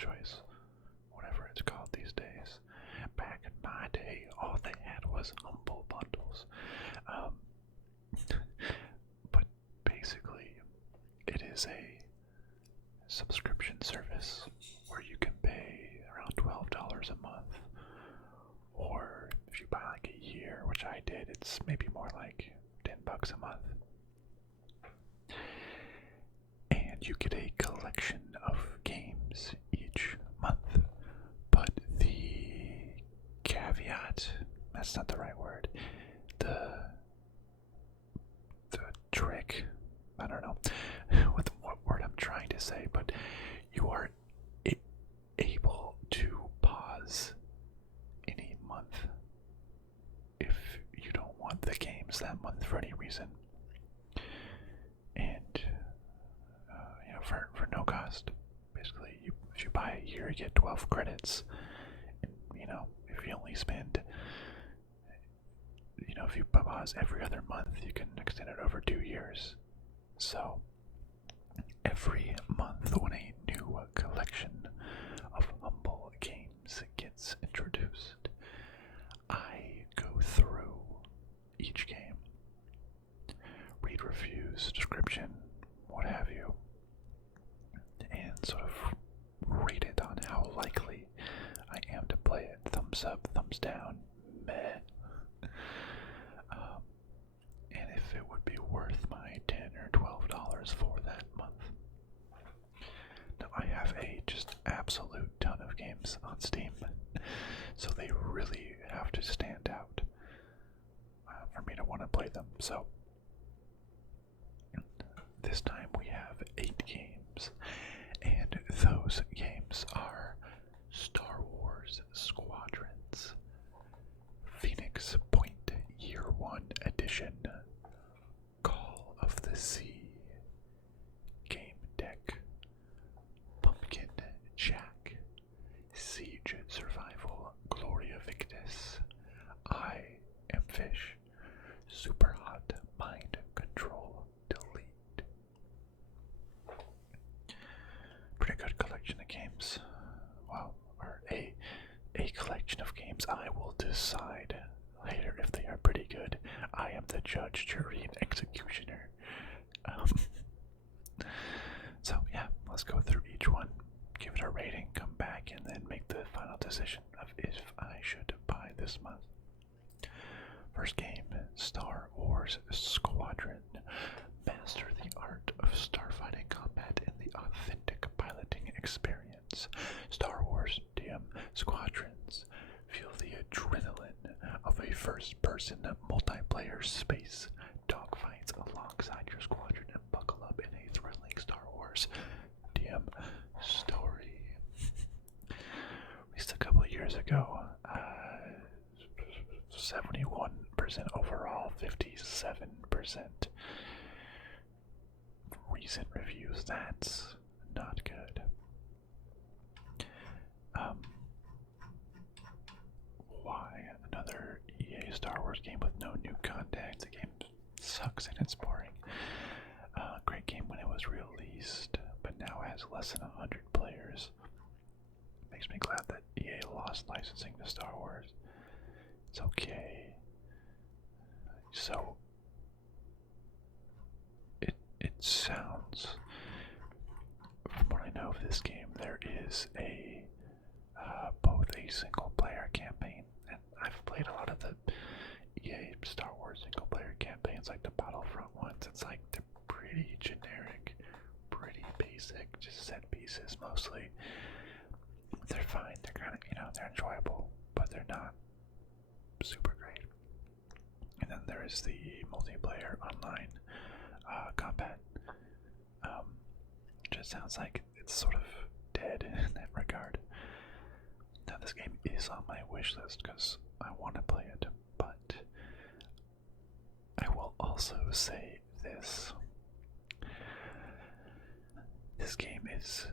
choice, whatever it's called these days. Back in my day, all they had was humble bundles. Um, but basically, it is a subscription service where you can pay around $12 a month, or if you buy like a year, which I did, it's maybe more like $10 a month. And you get a collection of games each month. But the caveat, that's not the right word, the trick, I don't know what word I'm trying to say, but you are able to pause any month if you don't want the games that month for any reason. And for no cost. Basically, if you buy a year, you get 12 credits. And, if you only spend, if you pause every other month, you can extend it over 2 years. So, every month when a new collection of humble games gets introduced, I go through each game, read reviews, description, what have you, and sort of rate it on how likely I am to play it. Thumbs up, thumbs down, meh. And if it would be worth my $10 or $12 for that month. Now I have a just absolute ton of games on Steam, so they really have to stand out for me to want to play them. So this time we have 8 games, and those games are Star Wars Squadrons, Phoenix Point Year 1 Edition, Call of the Sea, Gamedec, Pumpkin Jack, Siege Survival, Gloria Victis, I Am Fish, SUPERHOT, Mind Control, Delete. Pretty good collection of games. Well, or a collection of games. I will decide later if they are pretty good. I am the judge, jury, and executioner. So yeah, let's go through each one, give it a rating, come back, and then make the final decision of if I should buy this month. First game, Star Wars Squadron. Master the art of starfighting combat and the authentic piloting experience. Star Wars DM Squadrons. Feel the adrenaline of a first-person multiplayer space dogfights alongside your squadron and buckle up in a thrilling Star Wars DM story. Released a couple of years ago. 71% overall, 57% recent reviews. That's not good. Why another EA Star Wars game with no new content? The game sucks and it's boring. Great game when it was released, but now has less than 100 players. Makes me glad that EA lost licensing to Star Wars. It's okay. So it sounds, from what I know of this game, there is a both a single player campaign, and I've played a lot of the EA Star Wars single player campaigns, like the Battlefront ones. It's like they're pretty generic, pretty basic, just set pieces mostly. They're fine, they're kind of, they're enjoyable, but they're not super great. And then there is the multiplayer online combat. Just sounds like it's sort of dead in that regard. Now this game is on my wish list because I want to play it, but I will also say this. This game is,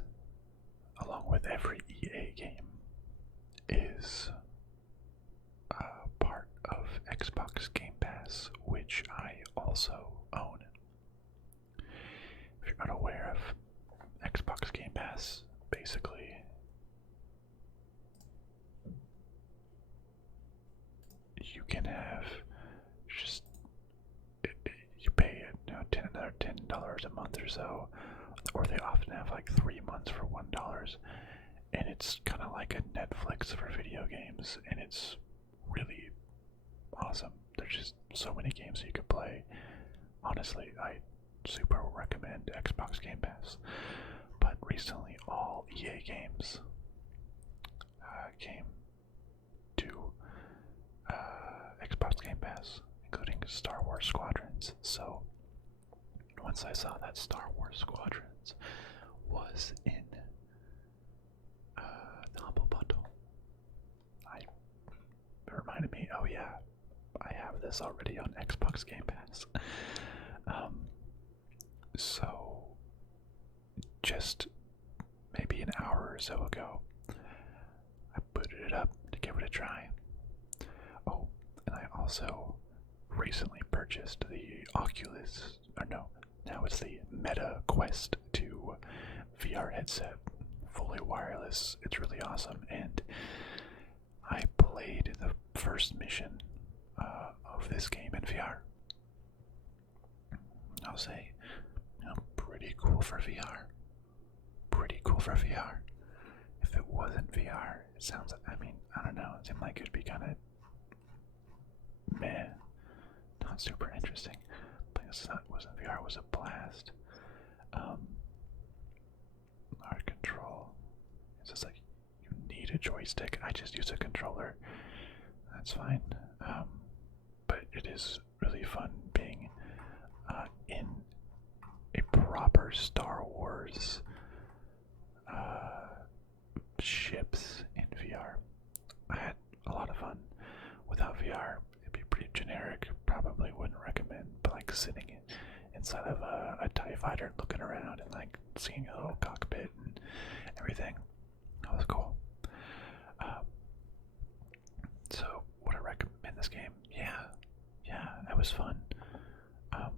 along with every EA game, is part of Xbox Game Pass, which I also own. If you're not aware of Xbox Game Pass, basically you can have just you pay another $10 a month or so, or they often have like 3 months for $1, and it's kind of like a Netflix for video games, and it's really awesome. There's just so many games you could play. Honestly, I super recommend Xbox Game Pass. But recently, all EA games came to Xbox Game Pass, including Star Wars Squadrons. So once I saw that Star Wars Squadrons was in the Humble Bundle, it reminded me, oh yeah, I have this already on Xbox Game Pass. So just maybe an hour or so ago, I booted it up to give it a try. Oh, and I also recently purchased the Oculus, or no, now it's the Meta Quest 2 VR headset, fully wireless. It's really awesome, and I played the first mission of this game in VR. I'll say, pretty cool for VR. Pretty cool for VR. If it wasn't VR, it sounds like, I don't know, it seemed like it'd be kind of meh, not super interesting. But it wasn't VR, it was a blast. Art control. It's just like, you need a joystick. I just use a controller. That's fine. But it is really fun being in a proper Star Wars ships in VR. I had a lot of fun. Without VR, it'd be pretty generic. Probably wouldn't recommend. But like sitting inside of a TIE fighter, looking around and like seeing a little cockpit and everything, that was cool. So would I recommend this game? Yeah, it was fun. I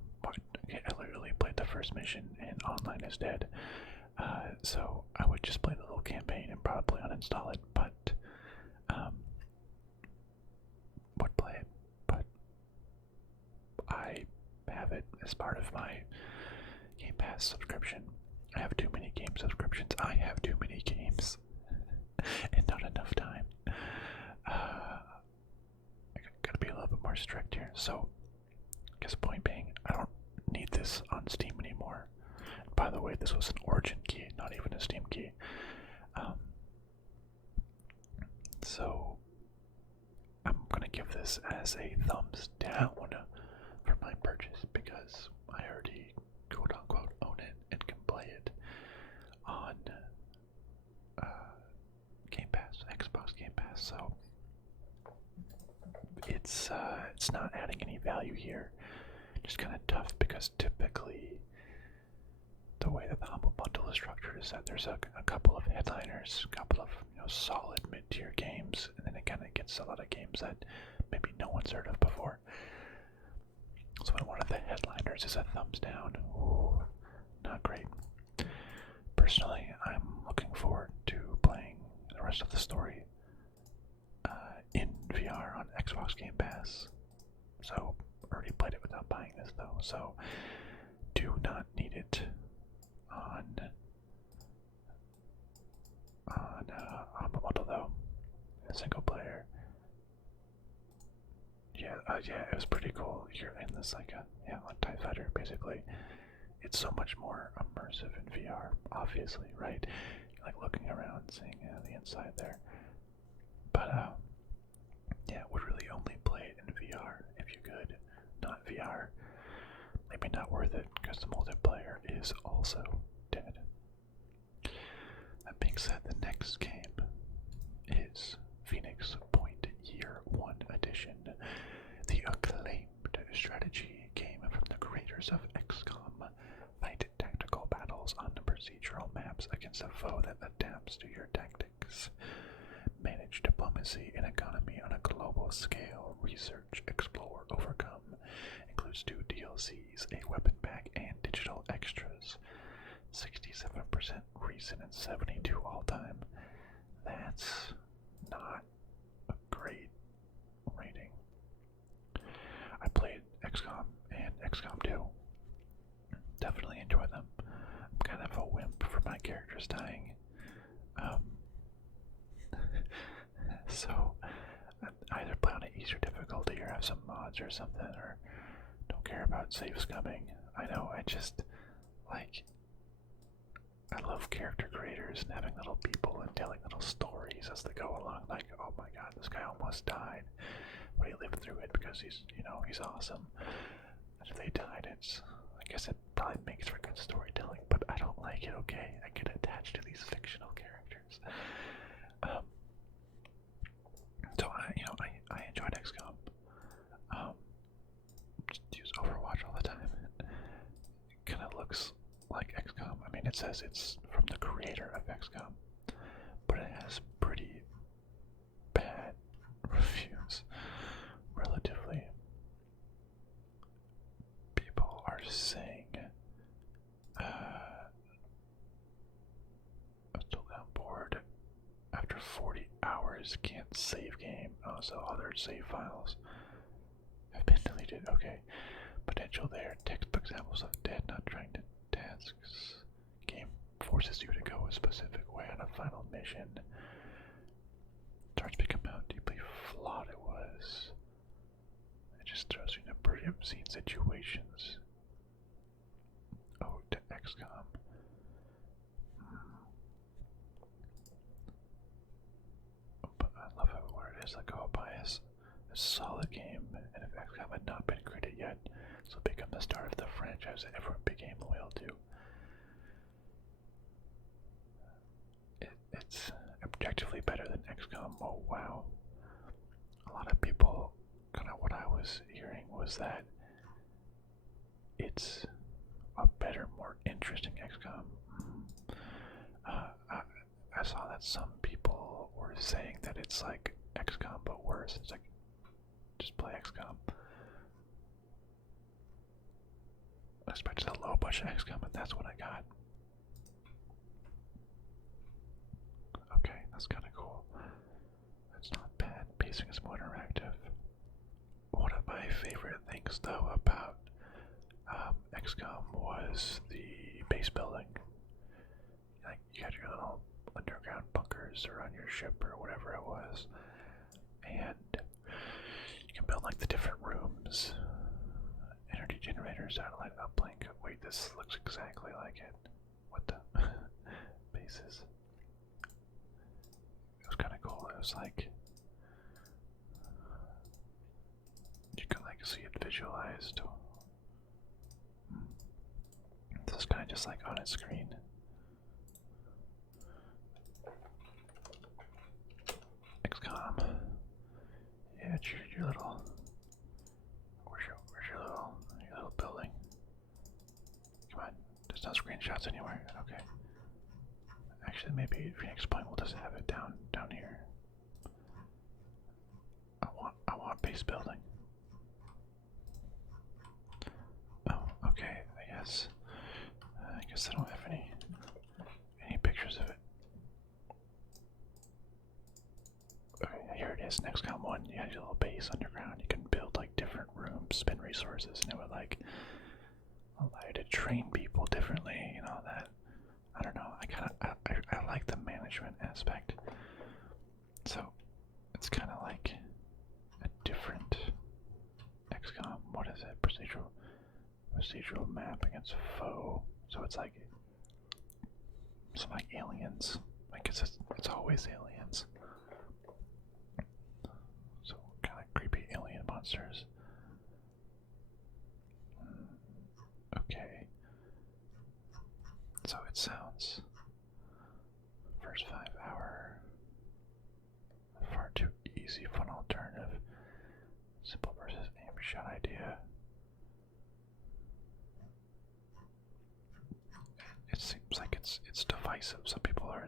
literally played the first mission and online is dead. So I would just play the little campaign and probably uninstall it, but would play it. But I have it as part of my Game Pass subscription. I have too many game subscriptions. I have too many games and not enough time. I gotta be a little bit more strict here. So, I guess point being, I don't need this on Steam anymore. By the way, this was an Origin key, not even a Steam key. So I'm gonna give this as a thumbs down for my purchase because I already quote unquote own it and can play it on Game Pass, Xbox Game Pass. So it's not adding any value here. Just kind of tough because typically the way that the Humble Bundle is structured is that there's a couple of headliners, a couple of solid mid-tier games, and then it kind of gets a lot of games that maybe no one's heard of before. So when one of the headliners is a thumbs down, ooh, not great. Personally, I'm looking forward to playing the rest of the story in VR on Xbox Game Pass. So already played it without buying this though, so do not need it on the bundle though. A single player. Yeah, it was pretty cool. You're in this like on TIE Fighter basically. It's so much more immersive in VR, obviously, right? You're like looking around, seeing the inside there. But yeah, would really only play it in VR if you could. Not VR. Maybe not worth it because the multiplayer is also dead. That being said, the next game is Phoenix Point Year 1 Edition, the acclaimed strategy game from the creators of XCOM. Fight tactical battles on the procedural maps against a foe that adapts to your tactics. Manage diplomacy and economy on a global scale. Research, explore, overcome. Includes 2 DLCs, a weapon pack, and digital extras. 67% recent and 72 all-time. That's not a great rating. characters dying. So either play on an easier difficulty or have some mods or something, or don't care about save scumming. I know, I just like, I love character creators and having little people and telling little stories as they go along. Like, oh my god, this guy almost died, but he lived through it because he's, you know, he's awesome. And if they died, it's, I guess it probably makes for good storytelling, but I don't like it, okay? I get attached to these fictional characters. So I enjoyed XCOM. Just use Overwatch all the time. It kind of looks like XCOM. I mean, it says it's from the creator of XCOM, but it has pretty bad reviews, relatively. People are saying, I'm still on board. After 40 hours, can't save game. Oh, so other save files have been deleted. Okay. Potential there. Textbook examples of dead not trying to tasks. Game forces you to go a specific way on a final mission. Starts to become how deeply flawed it was. It just throws you in a pretty obscene situations. Oh, to XCOM. But I love it where it is like, oh, bias. A solid game, and if XCOM had not been created yet, this will become the start of the franchise that everyone became loyal to. It's objectively better than XCOM. Oh wow. A lot of people, kind of what I was hearing was that it's a better, more interesting XCOM. I saw that some people were saying that it's like XCOM but worse. It's like, just play XCOM. I expected a low budget XCOM, and that's what I got. Okay, that's kind of cool. That's not bad. Pacing is more interactive. One of my favorite things, though, about XCOM was the base building. Like, you had your little underground bunkers around your ship or whatever it was, and you can build like the different rooms, energy generators, satellite uplink. Wait, this looks exactly like it. What the bases? It was kind of cool. It was like you could like see it visualized. This is kind of just like on its screen. XCOM. Yeah, it's your little. Where's your little building? Come on, there's no screenshots anywhere. Okay. Actually, maybe if you can explain, we'll just have it down here. I want base building. Oh, okay. I guess I don't have any pictures of it. Okay, here it is. XCOM 1. You had your little base underground. You can build like different rooms, spend resources, and it would like allow you to train people differently. You know that. I don't know. I like the management aspect. So it's kind of like a different XCOM. What is it? Procedural map against foe. So it's like some like aliens. I guess it's always aliens. So kind of creepy alien monsters. Okay. So it sounds first 5 hour far too easy, fun alternative. Simple versus aim shot idea. It seems like it's divisive. Some people are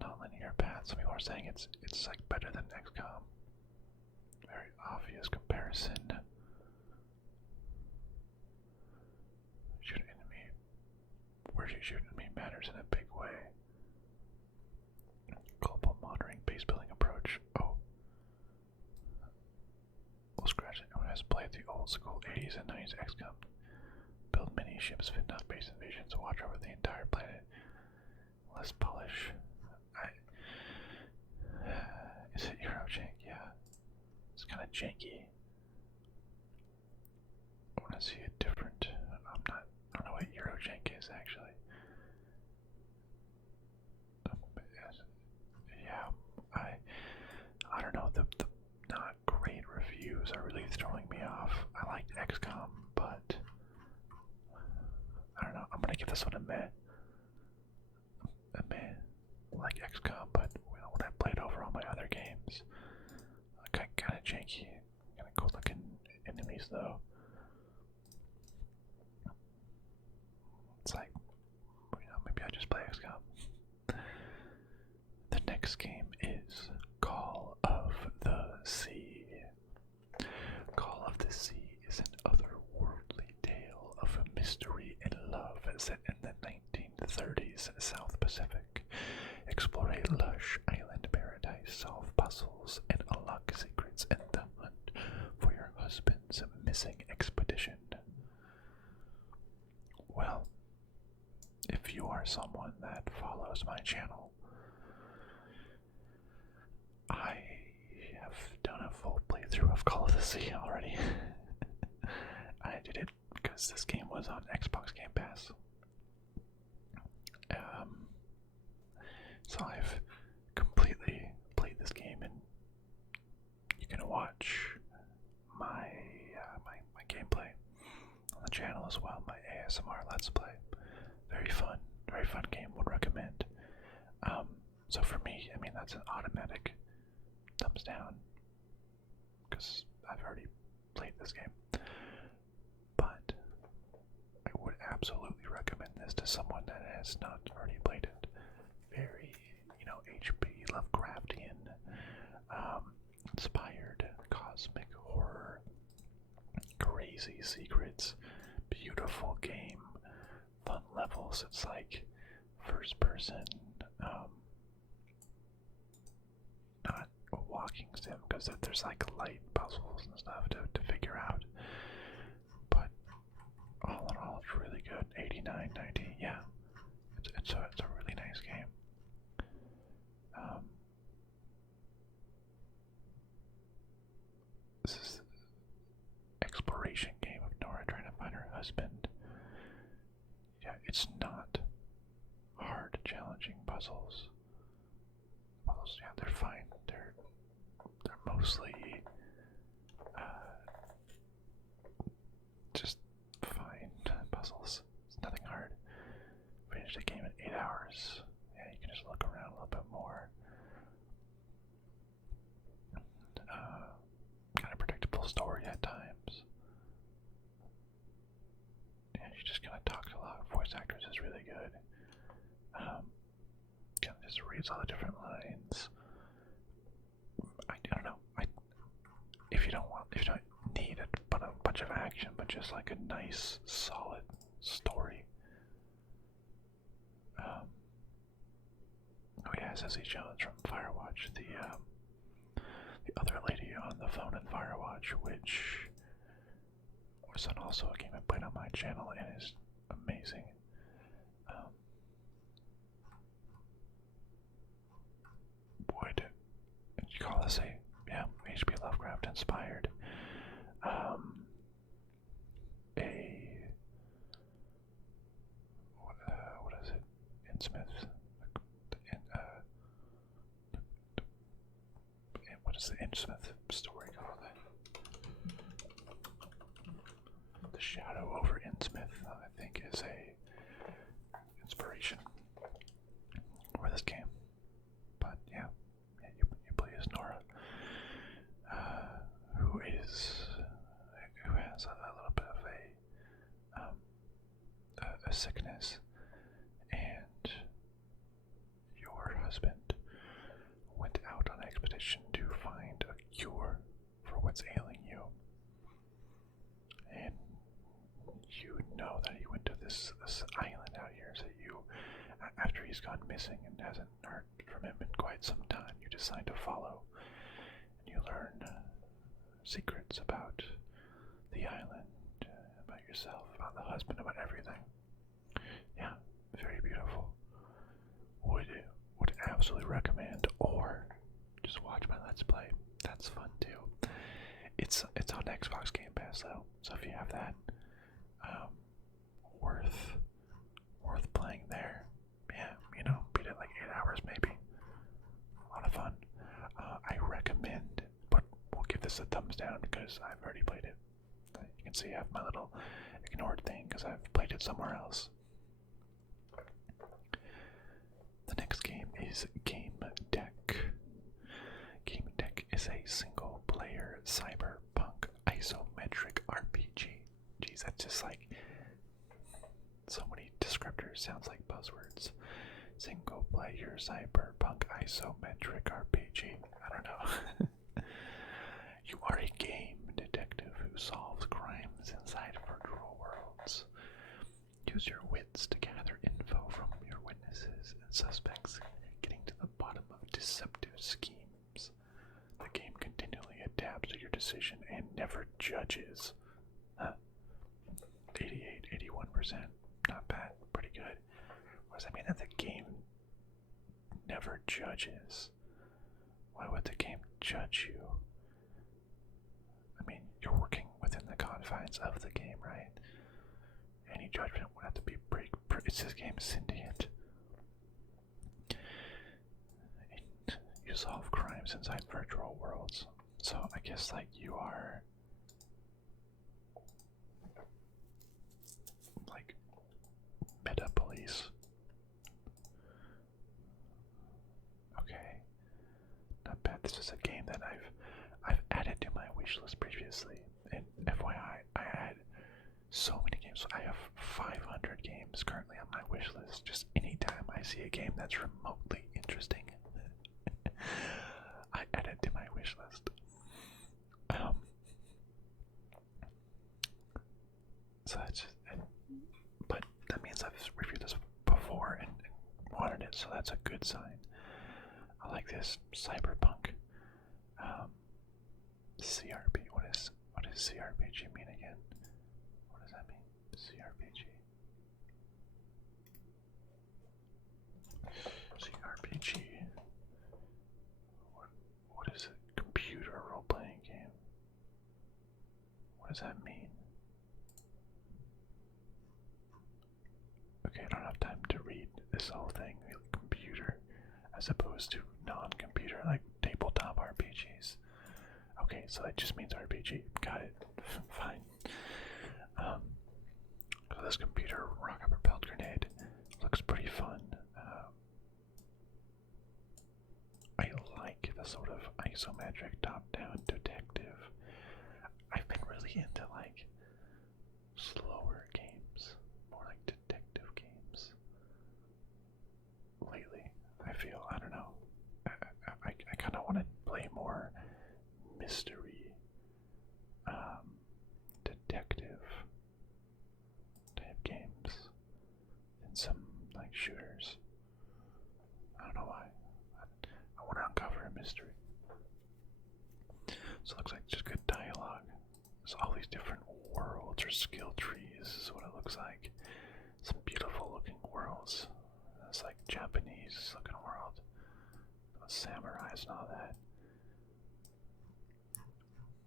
not linear paths. Some people are saying it's like better than XCOM. Very obvious comparison. Shoot enemy. Where you shoot enemy matters in a big way. Global monitoring base building approach. Oh. We'll scratch it. Everyone has played the old school 80s and 90s XCOM. Build mini ships fit enough base invasions to watch over the entire planet. Less polish. Is it Eurojank? Yeah. It's kind of janky. I want to see a different. I don't know what Eurojank is actually. Yeah, I don't know. The not great reviews are really throwing me off. I liked XCOM, but I don't know. I'm gonna give this one a meh. A meh. Like XCOM, but when I played over all my other games, kind of janky, kind of cool looking enemies though. It's like, maybe I just play XCOM. The next game is Call of the Sea. Call of the Sea is an otherworldly tale of mystery and love set in the 1930s South Pacific. Explore a lush island paradise, solve puzzles, and unlock secrets in the hunt for your husband's missing expedition. Well, if you are someone that follows my channel, I have done a full playthrough of Call of the Sea already. I did it because this game was on Xbox Game Pass. So I've completely played this game, and you can watch my my gameplay on the channel as well. My ASMR Let's Play. Very fun game. Would recommend. So for me, I mean that's an automatic thumbs down because I've already played this game. But I would absolutely recommend this to someone that has not already played it. Very, H.P. Lovecraftian, inspired cosmic horror, crazy secrets, beautiful game, fun levels. It's like first person, not a walking sim because there's like light puzzles and stuff to figure out. But all in all, it's really good. 89, 90, yeah. It's a really nice game. This is exploration game of Nora trying to find her husband. Yeah, it's not hard, challenging puzzles. Yeah, they're fine. They're mostly just fine puzzles. It's nothing hard. Finished the game in 8 hours. Yeah, you can just look around a little bit more. Kind of predictable story at times. Yeah, she just kind of talks a lot. Voice actors is really good. Kind of just reads all the different lines. I don't know. If you don't need a bunch of action, but just like a nice, solid story. Oh yeah, Ceci Jones from Firewatch, the other lady on the phone in Firewatch, which was also a game I played on my channel and is amazing. Would you call this H.P. Lovecraft inspired? What is it? Innsmouth. What is the Innsmouth story called? The Shadow over Innsmouth, I think, is a inspiration for this game. But yeah, you play as Nora, who has a little bit of a sickness, and your husband went out on an expedition to find a cure for what's ailing you. And you know that he went to this island out here, so you, after he's gone missing and hasn't heard from him in quite some time, you decide to follow, and you learn secrets about the island, about yourself, about the husband, about everything. Yeah, very beautiful. Would absolutely recommend, or just watch my Let's Play. That's fun too. It's on Xbox Game Pass though, so if you have that, worth playing there. Yeah, beat it like 8 hours maybe. A lot of fun. I recommend, but we'll give this a thumbs down because I've already played it. You can see I have my little ignored thing because I've played it somewhere else. The next game is Gamedec. Gamedec is a single-player cyberpunk isometric RPG. Jeez, that's just like so many descriptors. Sounds like buzzwords. Single-player cyberpunk isometric RPG. I don't know. You are a game detective who solves crimes inside virtual worlds. Use your wits to gather info from your witnesses and suspects, getting to the bottom of deceptive schemes. The game continually adapts to your decision and never judges. 88, 81%. Not bad. Pretty good. What does that mean that the game never judges? Why would the game judge you? I mean, you're working within the confines of the game, right? Any judgment would have to be pretty. It's this game sentient. You solve crimes inside virtual worlds. So I guess like you are like meta police. Okay. Not bad. This is a game that I've added to my wish list previously. And FYI, I had so many games. So I have 500 games currently on my wish list. Just anytime I see a game that's remotely interesting, I add it to my wish list. So that's just, but that means I've reviewed this before and wanted it, so that's a good sign. I like this cyberpunk. CRP. What does CRPG mean again? What does that mean? CRPG. CRPG. What is a computer role-playing game? What does that mean? Okay, I don't have time to read this whole thing. Computer, as opposed to non-computer, like tabletop RPGs. Okay, so that just means RPG. Got it. Fine. So this computer rocket-propelled grenade looks pretty fun. I like the sort of isometric top-down detective. I've been really into like slower games, more like detective games lately. I feel, I don't know, I kind of want to play more mystery, detective type games and some like shooters. I don't know why. I want to uncover a mystery. So it looks like just good dialogue. There's all these different worlds or skill trees is what it looks like. Some beautiful looking worlds. It's like Japanese looking world. With samurais and all that.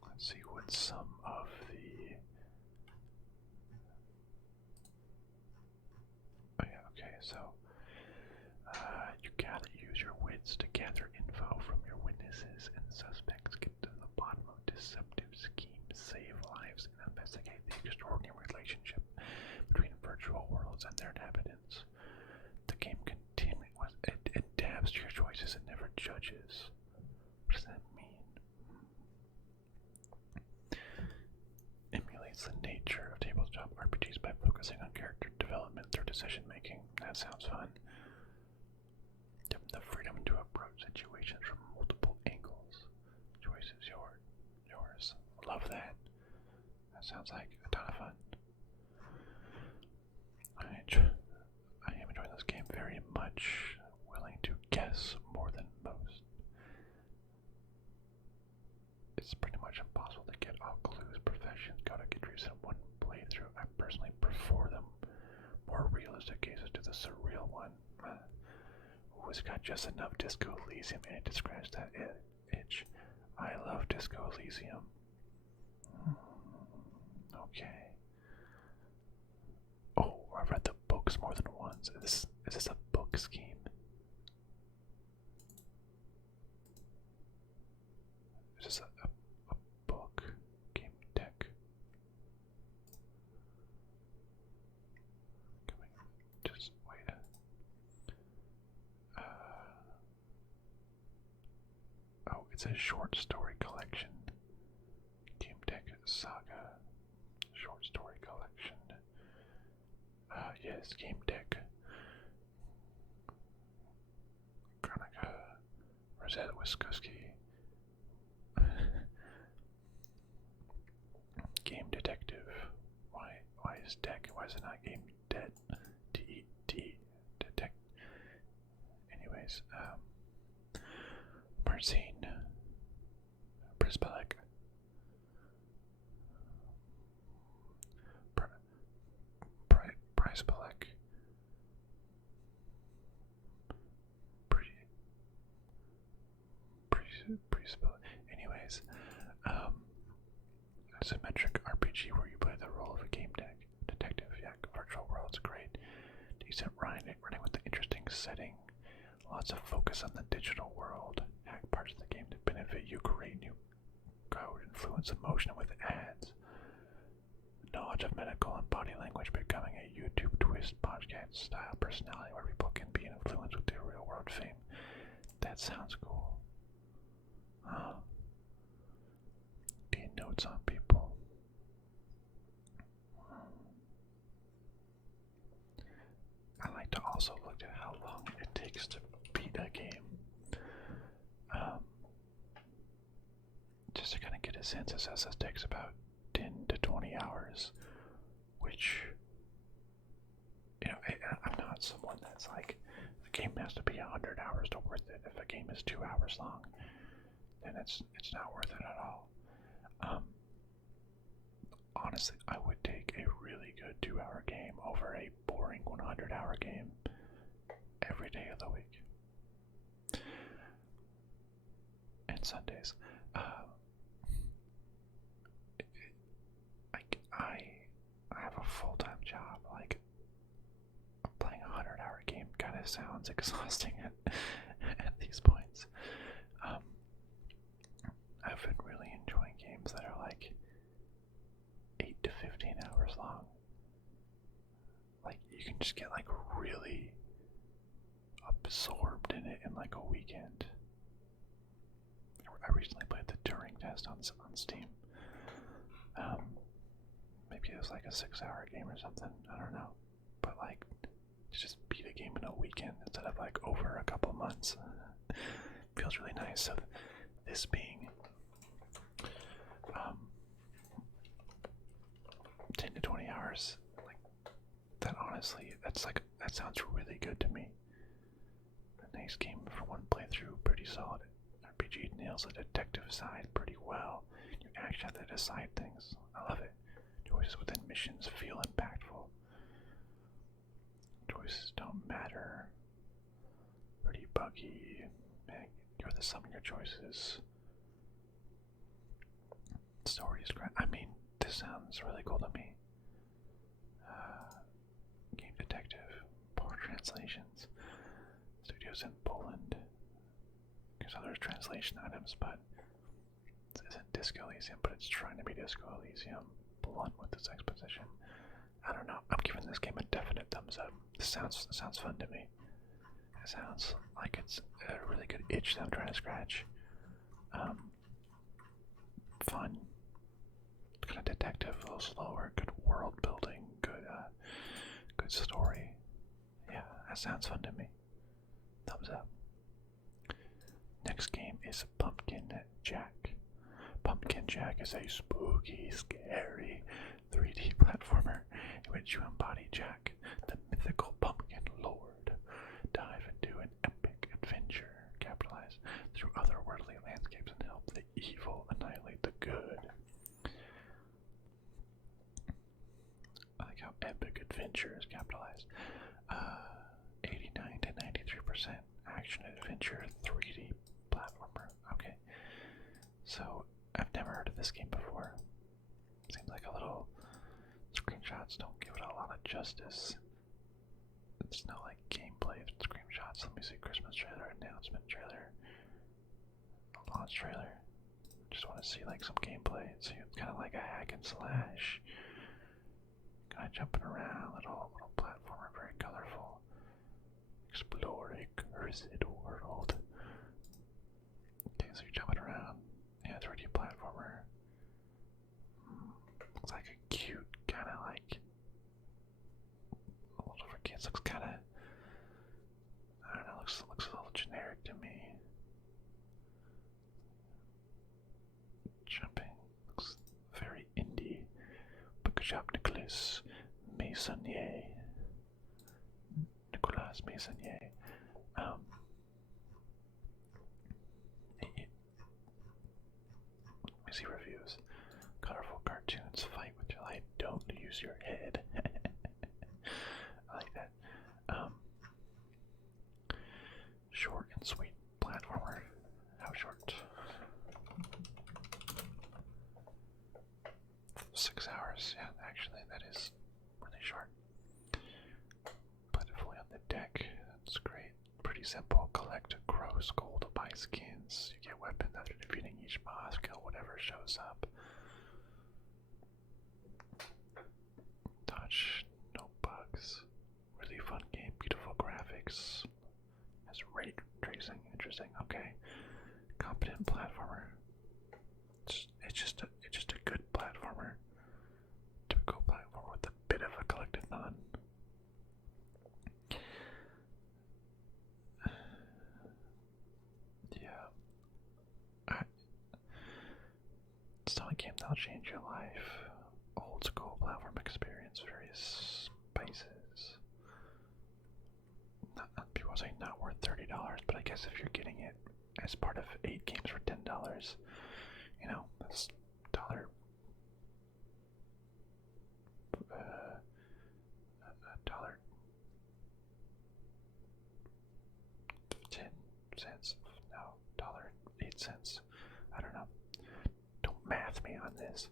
Let's see what some of the... Oh yeah, okay, so use your wits to gather info from your witnesses and suspects, get to the bottom of deceptive schemes, save lives, and investigate the extraordinary relationship between virtual worlds and their inhabitants. The game it adapts to your choices and never judges. What does that mean? Emulates the nature of tabletop RPGs by focusing on character development through decision making. That sounds fun. The freedom to approach situations from multiple angles. Choice is yours. Love that. That sounds like a ton of fun. I am enjoying this game very much. Willing to guess more than most. It's pretty much impossible to get all clues, professions, go to countries in one playthrough. playthrough. I personally prefer them more realistic cases to the surreal one. It's got just enough Disco Elysium in it to scratch that itch. I love Disco Elysium. Okay. Oh, I've read the books more than once. Is this a book scheme? Is this a book? Gamedec. Just wait. Oh, it's a short story collection. Gamedec Saga. Short story collection. Yes, Gamedec. Chronica. Rosetta Wiskoski. Game Detective. Why is deck? Why is it not game dead? D detect. Anyways, Marcine. Prispelek. Prispelek. Prispelek. Anyways, a symmetric RPG where you play the role of a game detective. Yeah, virtual world's great. Decent running with the interesting setting. Lots of focus on the digital world. Hack parts of the game to benefit you. Create new code. Influence emotion with ads. Knowledge of medical and body language, becoming a YouTube twist podcast style personality where people can be influenced with their real world fame. That sounds cool. Gain notes on people. I like to also look at how long it takes to beat a game. Just to kind of get a sense, it says it takes about 10 to 20 hours, which, you know, I'm not someone that's like, the game has to be 100 hours to worth it. If a game is 2 hours long, then it's not worth it at all. Honestly, I would take a really good 2-hour game over a boring 100-hour game every day of the week. And Sundays. I have a full-time job. Like, playing a 100-hour game kind of sounds exhausting at these points. I've been really enjoying games that are like 8 to 15 hours long. Like, you can just get like really absorbed in it in like a weekend. I recently played the Turing test on Steam. Maybe it was like a 6-hour game or something. I don't know. But like, to just beat a game in a weekend instead of like over a couple months feels really nice. So this being 10 to 20 hours, like that, honestly, that sounds really good to me. A nice game for one playthrough, pretty solid. RPG nails the detective side pretty well. You actually have to decide things. I love it. Choices within missions feel impactful. Choices don't matter. Pretty buggy. You're the sum of your choices. Story is great. I mean, this sounds really cool to me. Game Detective. Poor translations. Studios in Poland. So there's translation items, but this isn't Disco Elysium, but it's trying to be Disco Elysium. Blunt with its exposition. I don't know. I'm giving this game a definite thumbs up. This sounds fun to me. It sounds like it's a really good itch that I'm trying to scratch. Fun. Kind of detective, a little slower. Good world building. Good story. Yeah, that sounds fun to me. Thumbs up. Next game is Pumpkin Jack. Pumpkin Jack is a spooky, scary 3D platformer in which you embody Jack, the mythical pumpkin lord. Dive into an epic adventure, capitalize through otherworldly landscapes and help the evil annihilate the good. adventure is capitalized. 89 to 93% action adventure 3D platformer. Okay. So I've never heard of this game before. Seems like a little screenshots don't give it a lot of justice. It's no like gameplay screenshots. Let me see. Christmas trailer, announcement trailer, launch trailer. Just want to see like some gameplay. See, it's kind of like a hack and slash. Kind of jumping around, little platformer, very colorful. Explore a cursed world. Okay, so you're jumping around. Yeah, 3D platformer. Looks like a cute, kind of like older for kids. Looks kind of, I don't know. Looks a little generic to me. Jumping looks very indie. But good job, Nicolas Maisonnier. Nicolas Maisonnier. Let me see reviews. Colorful cartoons fight with your light. Don't use your head. I like that. Short and sweet platformer. How short? 6 hours. Yeah, actually, that is really short. Plentifully on the deck. That's great. Pretty simple. Collect gross gold to buy skins. You get weapons after defeating each boss. Kill whatever shows up. Touch. No bugs. Really fun game. Beautiful graphics. Has ray tracing. Interesting. Okay. Competent platformer. It's just a good platformer. Typical platformer with a bit of a collectathon. Yeah. It's not a game that'll change your life. Old school platform experience, various spices. People say not worth $30, but I guess if you're getting it as part of 8 games for $10, you know, that's $1. $0.10. No, $1.08. I don't know. Don't math me on this.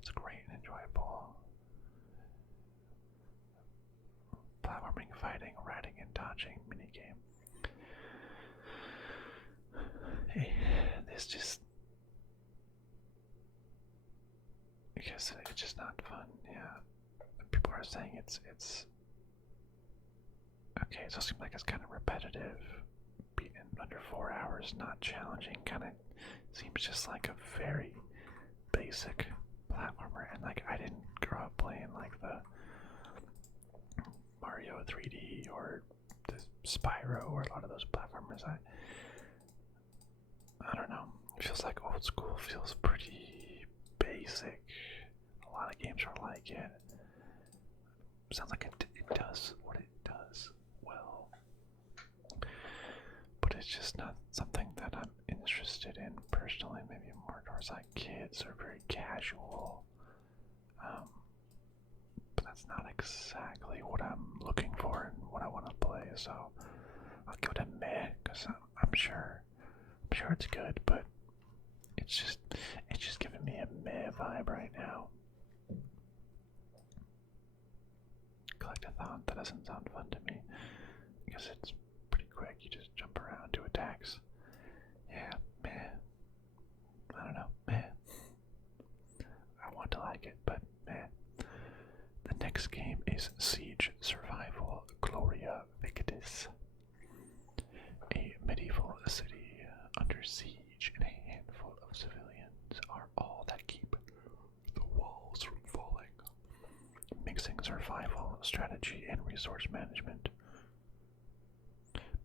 It's great and enjoyable. Platforming, fighting, riding, and dodging minigame. Hey, this just. I guess it's just not fun, yeah. People are saying it's okay, it does seem like it's kind of repetitive. Beaten under 4 hours, not challenging, kind of seems just like a very basic platformer. And like, I didn't grow up playing like the Mario 3D or the Spyro or a lot of those platformers. I don't know. It feels like old school, feels pretty basic. A lot of games are like it. Sounds like it does what it does well, but it's just not something that I'm interested in personally. Maybe more towards like kids or very casual. But that's not exactly what I'm looking for and what I want to play. So I'll give it a meh, because I'm sure it's good, but it's just giving me a meh vibe right now. Collectathon, that doesn't sound fun to me, because it's pretty quick. You just jump around, do attacks. Yeah, meh. I don't know, meh. I want to like it, but meh. The next game is Siege Survival Gloria Victis. A medieval city under siege, and a handful of civilians are all that keep the walls from falling. Mixing survival, strategy, and resource management.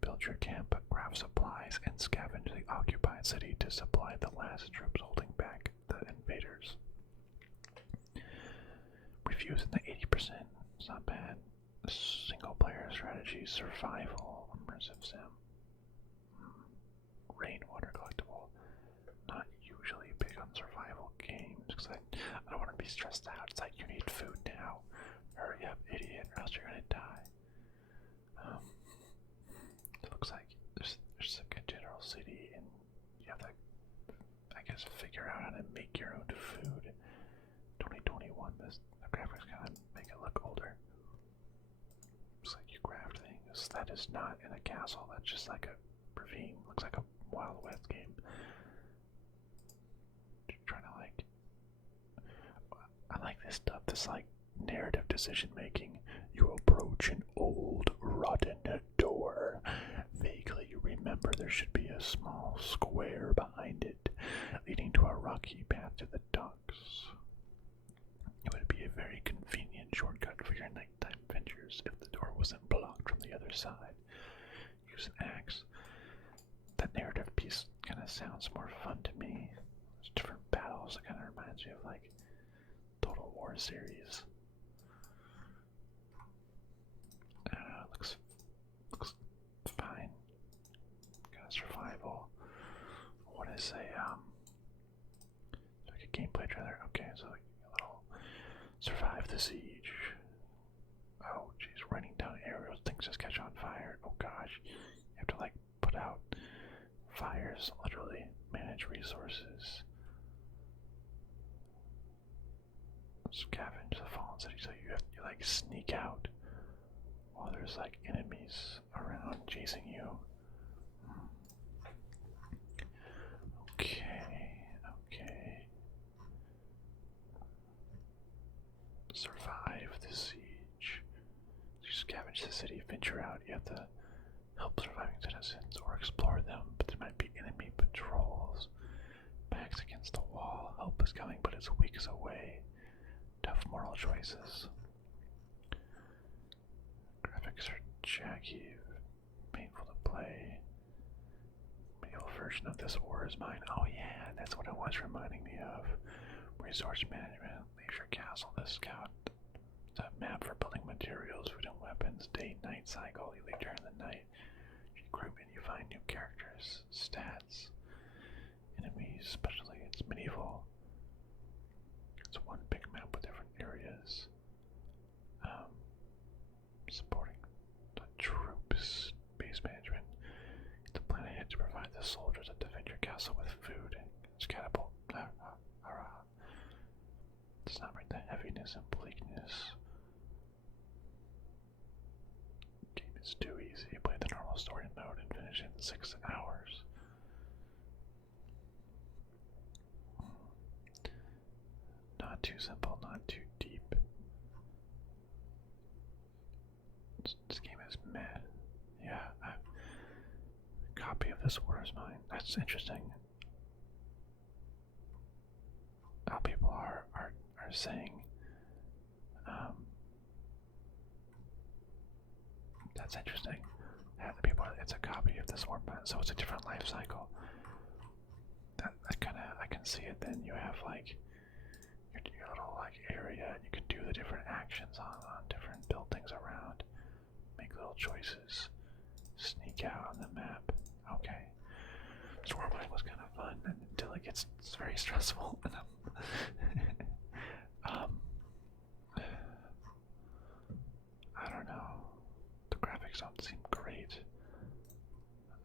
Build your camp, craft supplies, and scavenge the occupied city to supply the last troops holding back the invaders. Reviews in the 80%. It's not bad. Single player strategy, survival, immersive sim. Rainwater collectible. Not usually big on survival games because I don't want to be stressed out. It's like, you need food now. Hurry up, idiot. guys figure out how to make your own food. 2021, the graphics kind of make it look older. Looks like you craft things. That is not in a castle, that's just like a ravine. Looks like a Wild West game. Trying to like, I like this stuff, this like narrative decision making. You approach an old, rotten door. Vaguely you remember there should be a small square behind it, leading to a rocky path to the docks. It would be a very convenient shortcut for your nighttime ventures if the door wasn't blocked from the other side. Use an axe. That narrative piece kind of sounds more fun to me. There's different battles. It kind of reminds me of like Total War series. Looks fine. Kind of survival. What is like a gameplay trailer? Okay, so like a little survive the siege. Oh, jeez, raining down aerials. Things just catch on fire. Oh gosh, you have to like put out fires. Literally manage resources. Scavenge the fallen city, so you like sneak out while there's like enemies around chasing you. Okay. Survive the siege. You scavenge the city, venture out. You have to help surviving citizens or explore them, but there might be enemy patrols. Backs against the wall. Help is coming, but it's weeks away. Tough moral choices. Graphics are jaggy, painful to play. Medieval version of This War Is Mine. Oh yeah, that's what it was reminding me of. Resource management, leisure castle, the scout, the map for building materials, food and weapons, day-night cycle. You leave during the night. You group and you find new characters, stats, enemies, especially it's medieval. It's one big map with different areas. Supporting the troops, base management. The plan ahead to provide the soldiers that defend your castle with food and catapult. Does not bring the heaviness and bleakness. Game is too easy. Play the normal story mode and finish in 6 hours. Not too simple, not too deep. This game is meh. Yeah, a copy of This War Is Mine. That's interesting. How people are saying that's interesting. Yeah, the people, it's a copy of This War Is Mine, so it's a different life cycle. That I can see it. Then you have like your little like area, and you can do the different actions on different buildings around. Make little choices. Sneak out on the map. Okay. Storm playing was kind of fun until it gets very stressful. I don't know. The graphics don't seem great.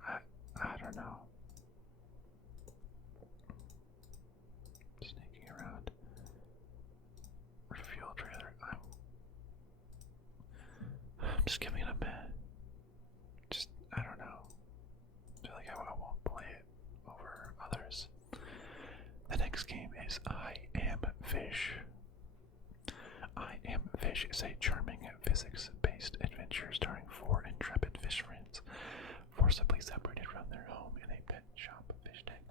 I don't know. Sneaking around. Reveal trailer. I'm just giving it a minute. Just, I don't know. I feel like I won't play it over others. The next game is I Am Fish. I Am Fish is a charming physics-based adventure starring 4 intrepid fish friends, forcibly separated from their home in a pet shop fish tank.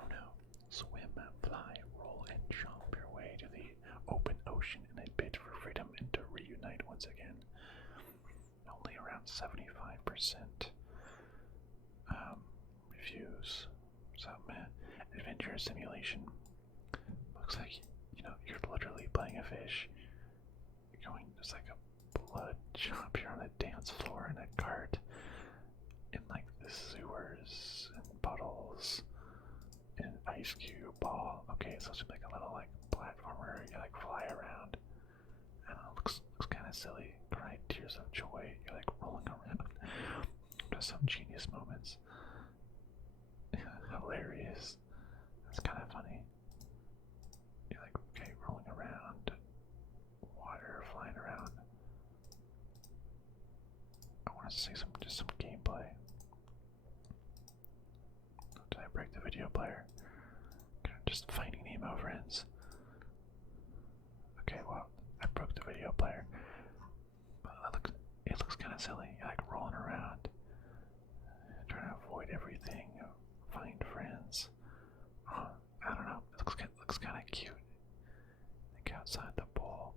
Oh no. Swim, fly, roll, and chomp your way to the open ocean in a bid for freedom and to reunite once again. Only around 75% reviews. So, adventure simulation. Looks like, you're literally playing a fish. You're going, there's like a blood shop. You're on a dance floor in a cart. In like the sewers and puddles. In an ice cube ball. Okay, so it's like a little like platformer. You like fly around. I don't know, looks kind of silly. Cry tears of joy. You're like rolling around. There's some genius moments. Hilarious. That's kind of break the video player. Just Finding Nemo, friends. Okay, well, I broke the video player. But it looks kind of silly, like rolling around, trying to avoid everything, find friends. I don't know. It looks kind of cute. Like outside the bowl.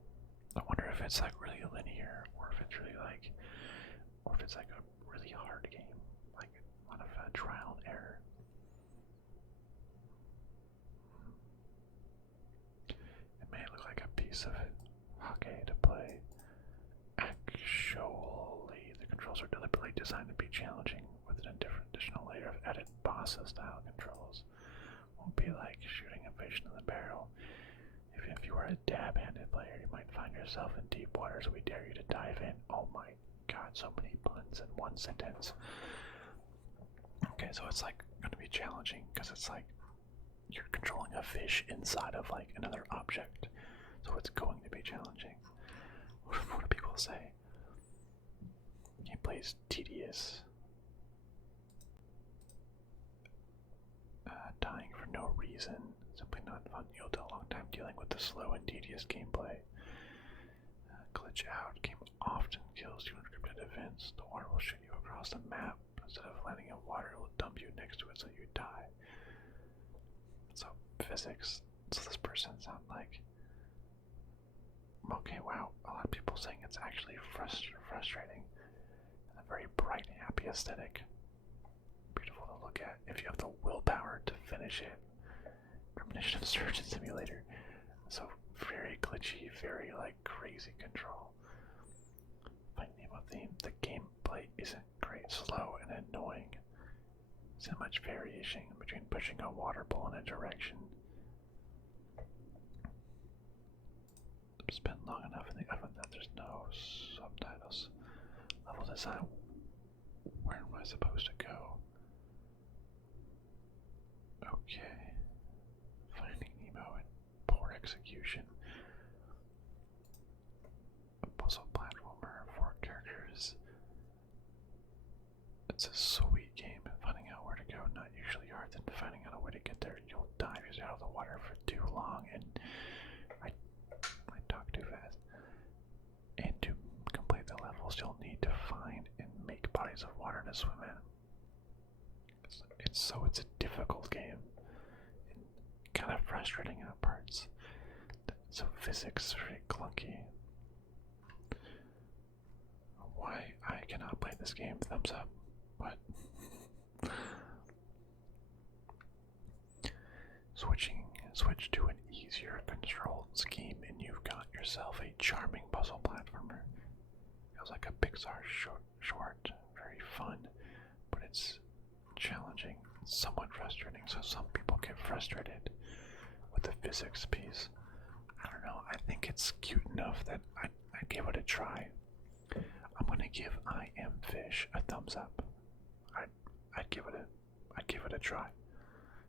I wonder if it's like really linear, or if it's really like, or if it's like a really hard game, like a lot of trial and error. It may look like a piece of hockey to play. Actually, the controls are deliberately designed to be challenging with an additional layer of added boss-style controls. Won't be like shooting a fish in the barrel. If you are a dab-handed player, you might find yourself in deep waters. We dare you to dive in. Oh my god, so many puns in one sentence. Okay, so it's like going to be challenging because it's like you're controlling a fish inside of like another object. So it's going to be challenging. What do people say? Gameplay is tedious. Dying for no reason. Simply not fun. You'll do a long time dealing with the slow and tedious gameplay. Glitch out. Game often kills you in encrypted events. The water will shoot you across the map. Instead of landing in water, it will dump you next to it so you die. So, physics. So this person sound like... Okay, wow. A lot of people saying it's actually frustrating. And a very bright, happy aesthetic. Beautiful to look at if you have the willpower to finish it. Premonition of Surgeon Simulator. So very glitchy, very like crazy control. Finding Nemo theme. The gameplay isn't great, slow and annoying. So much variation between pushing a water ball in a direction. It's been long enough in the oven that there's no subtitles. Level design. Where am I supposed to go? Okay. Finding Nemo and poor execution. A puzzle platformer, 4 characters. It's a sweet game. Finding out where to go, not usually hard, then finding out a way to get there. You'll dive out of the water for too long, and I talk too fast. And to complete the levels, you'll need to find and make bodies of water to swim in. It's a difficult game, and kind of frustrating at parts. So physics very clunky. Why I cannot play this game? Thumbs up. What? Switch to an easier control scheme, and you've got yourself a charming puzzle platformer. Feels like a Pixar short, very fun, but it's challenging, somewhat frustrating. So some people get frustrated with the physics piece. I don't know. I think it's cute enough that I'd give it a try. I'm gonna give I Am Fish a thumbs up. I'd give it a try.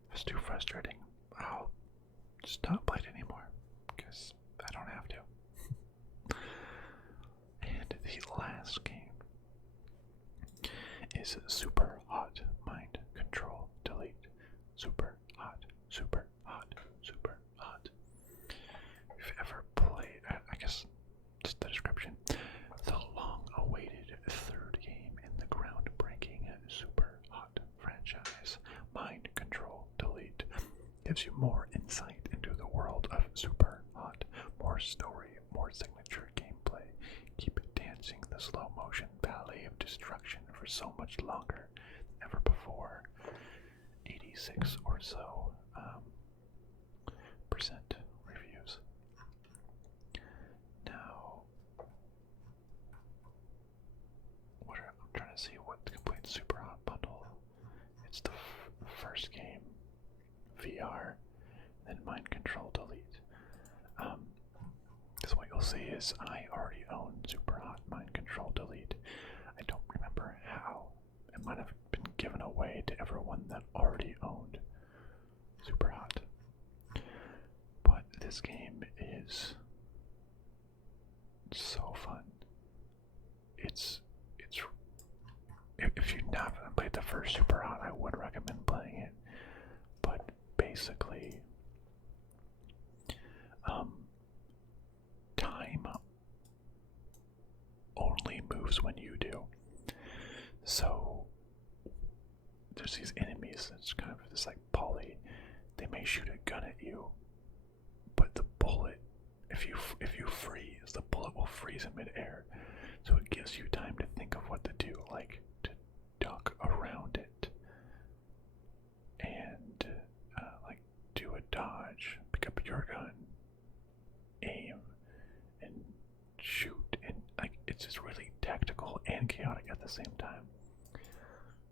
If it's too frustrating, I'll just not play it anymore because I don't have to. And the last game is SUPERHOT. Mind Control Delete. SUPERHOT. SUPERHOT. SUPERHOT. If you've ever played, I guess just the description, the long-awaited third game in the groundbreaking SUPERHOT franchise, Mind Control Delete, gives you more insight into the world of SUPERHOT, more story, more signature gameplay. Keep dancing the slow-motion ballet of destruction for so much longer than ever before. 86 or so percent reviews. Now, I'm trying to see what the complete SUPERHOT bundle. It's the first game, VR, then Mind Control Delete. Because what you'll see is I already own SUPERHOT Mind Control Delete. I don't remember how. It might have been given away to everyone that already owned SUPERHOT. But this game is so fun. If you've not played the first SUPERHOT, I would recommend playing it. basically time only moves when you do. So there's these enemies that's kind of this like poly. They may shoot a gun at you, but the bullet, if you freeze, the bullet will freeze in midair. So it gives you time to think of what to do, like to duck around it and like do a dodge, pick up your gun, aim, and shoot, and like it's just really tactical and chaotic at the same time.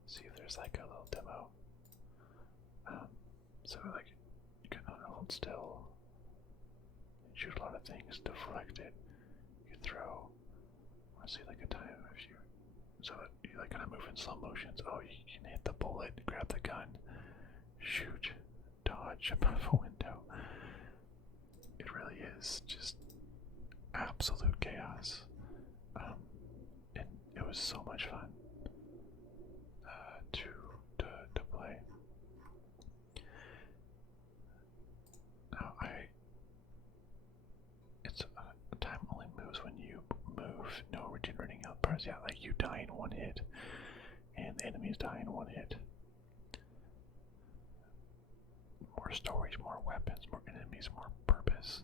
See if there's like a little demo. So like you can hold still, shoot a lot of things, deflect it, you can throw. I see like a time if you, so you like kind of move in slow motions. Oh, you can hit the bullet, grab the gun, shoot, dodge above a window. It really is just absolute chaos. And it was so much fun to play. Now it's time only moves when you move. No regenerating health bars. Yeah, like you die in one hit, and the enemies die in one hit. More storage, more weapons, more enemies, more purpose.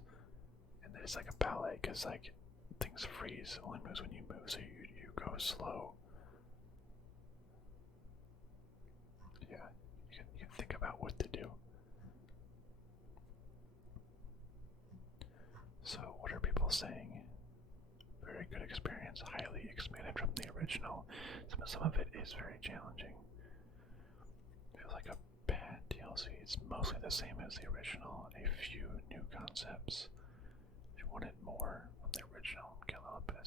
And then it's like a ballet, because like things freeze. Only moves when you move, so you go slow. Yeah, you can think about what to do. So what are people saying? Very good experience, highly expanded from the original. Some of it is very challenging. Feels like a bad DLC. It's mostly the same as the original. A few new concepts. If you wanted more from the original, get a little bit of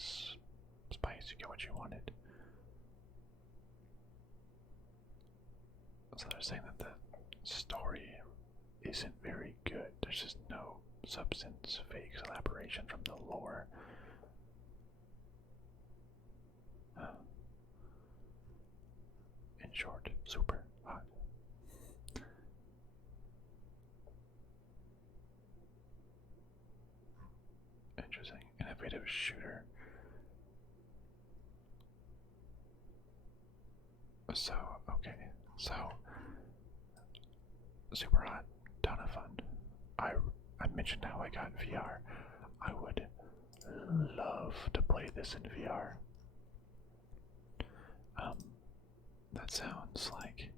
spice, you get what you wanted. So they're saying that the story isn't very good. There's just no substance, fake elaboration from the lore. In short, super hot. Interesting. Innovative shooter. So, okay. So, super hot. Ton of fun. I mentioned how I got VR. I would love to play this in VR. That sounds like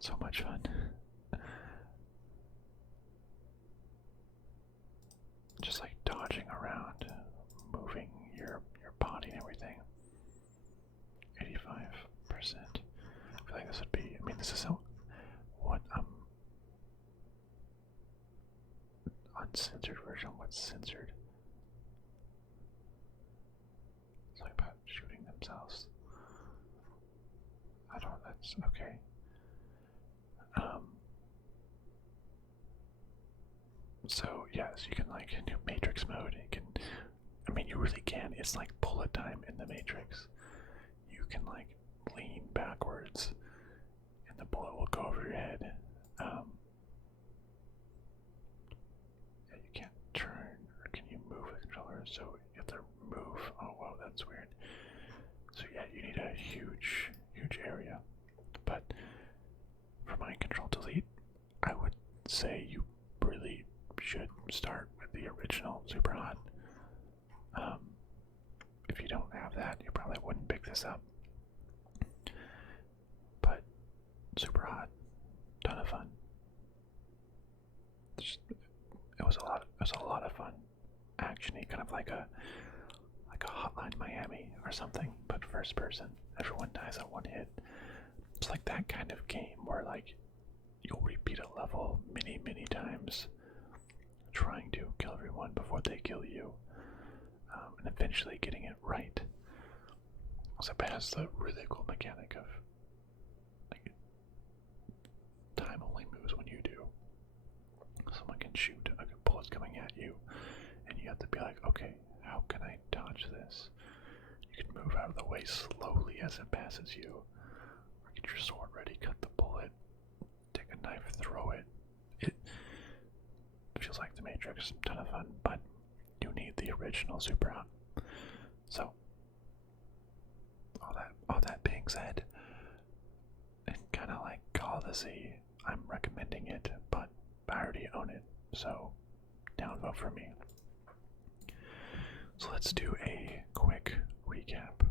so much fun. Just like dodging around, moving your body and everything. 85%. I feel like this would be, I mean, this is what uncensored version. What's censored? It's like about shooting themselves. I don't, that's okay. So yes, you can like do Matrix mode. You can, I mean, you really can. It's like bullet time in the Matrix. You can like lean backwards, and the bullet will go over your head. Yeah, you can't turn, or can you move the controller? So you have to move. Oh wow, that's weird. So yeah, you need a huge area. But for mind control delete, I would say you really should start with the original SUPERHOT. If you don't have that, you probably wouldn't pick this up. But SUPERHOT, ton of fun. It was a lot of fun. Actiony, kind of like a Hotline Miami or something, but first person. Everyone dies at one hit. It's like that kind of game where like you'll repeat a level many times, trying to kill everyone before they kill you, and eventually getting it right. So it has the really cool mechanic of like time only moves when you do. Someone can shoot a bullet's coming at you, and you have to be like, okay, how can I dodge this? You can move out of the way slowly as it passes you, or get your sword ready, cut the bullet, take a knife, throw it. It feels like the Matrix, a ton of fun, but you need the original SUPERHOT. So, all that being said, and kind of like Call of the Sea, I'm recommending it, but I already own it, so downvote for me. So let's do a quick recap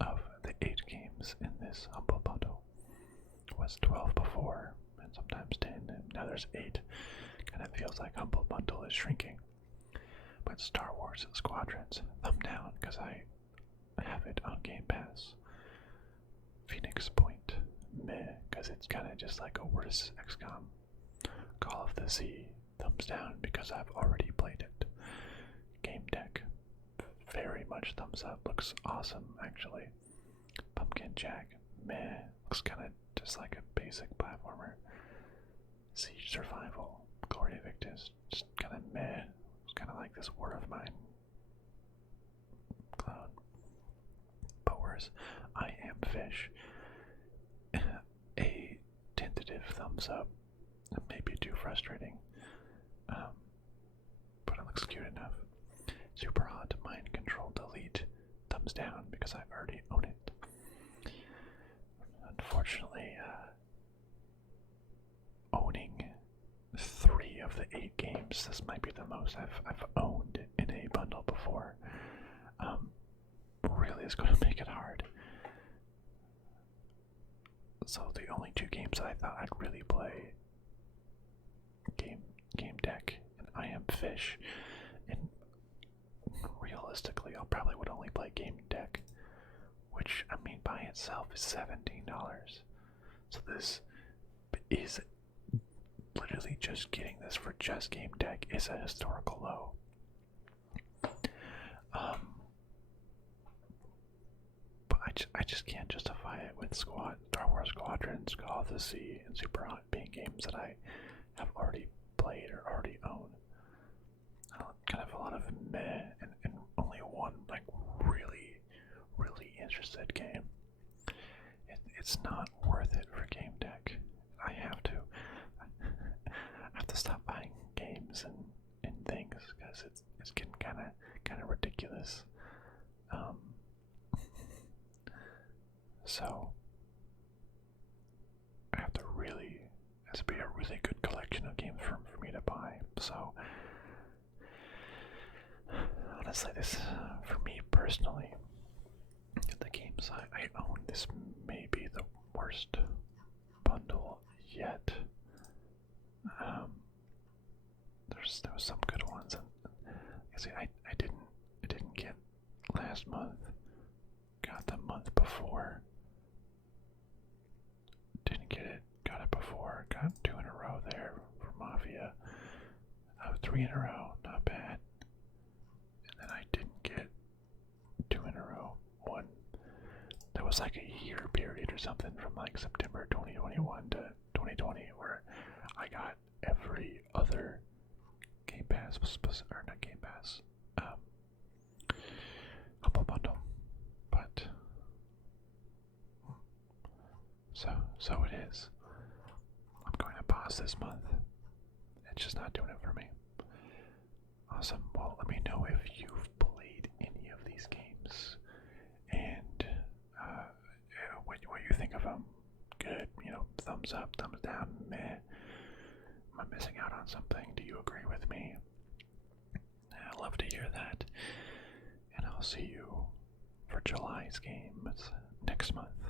of the 8 games in this Humble Bundle. It was 12 before, and sometimes 10, and now there's 8. Kind of feels like Humble Bundle is shrinking. But Star Wars Squadrons, thumb down, because I have it on Game Pass. Phoenix Point, meh, because it's kind of just like a worse XCOM. Call of the Sea, thumbs down, because I've already played it. Gamedec, very much thumbs up, looks awesome actually. Pumpkin Jack, meh, looks kind of just like a basic platformer. Siege Survival, Gloria Victis, just kind of meh. It's kind of like this War of Mine clone. But worse, I Am Fish, a tentative thumbs up, maybe too frustrating, but it looks cute enough. SUPERHOT, Mind Control Delete, thumbs down because I already own it. Unfortunately, owning 3 of the 8 games, this might be the most I've owned in a bundle before, really is going to make it hard. So the only 2 games that I thought I'd really play, Gamedec and I Am Fish, and realistically I probably would only play Gamedec, which I mean by itself is $17. So this is literally just getting this for just Gamedec is a historical low. But I just can't justify it with Star Wars Squadrons, Call of the Sea, and SUPERHOT being games that I have already played or already own. Kind of a lot of meh and only one like really interested game. It's not worth it for Gamedec. I have to stop buying games and things because it's getting kind of ridiculous. So I have to really, it has to be a really good collection of games for me to buy. So honestly, this for me personally, the games I own, this may be the worst bundle yet. There was some good ones, and I didn't get last month. Got the month before. Didn't get it. Got it before. Got 2 in a row there for Mafia. 3 in a row, not bad. And then I didn't get 2 in a row. One. There was like a year period or something from like September 2021 to 2020 where I got every other Game Pass, or not Game Pass, Humble Bundle. But so it is. I'm going to pause this month. It's just not doing it for me. Awesome. Well, let me know if you've played any of these games and what you think of them. Good, thumbs up, thumbs down, meh. Am I missing out on something? Do you agree with me? I'd love to hear that. And I'll see you for July's games next month.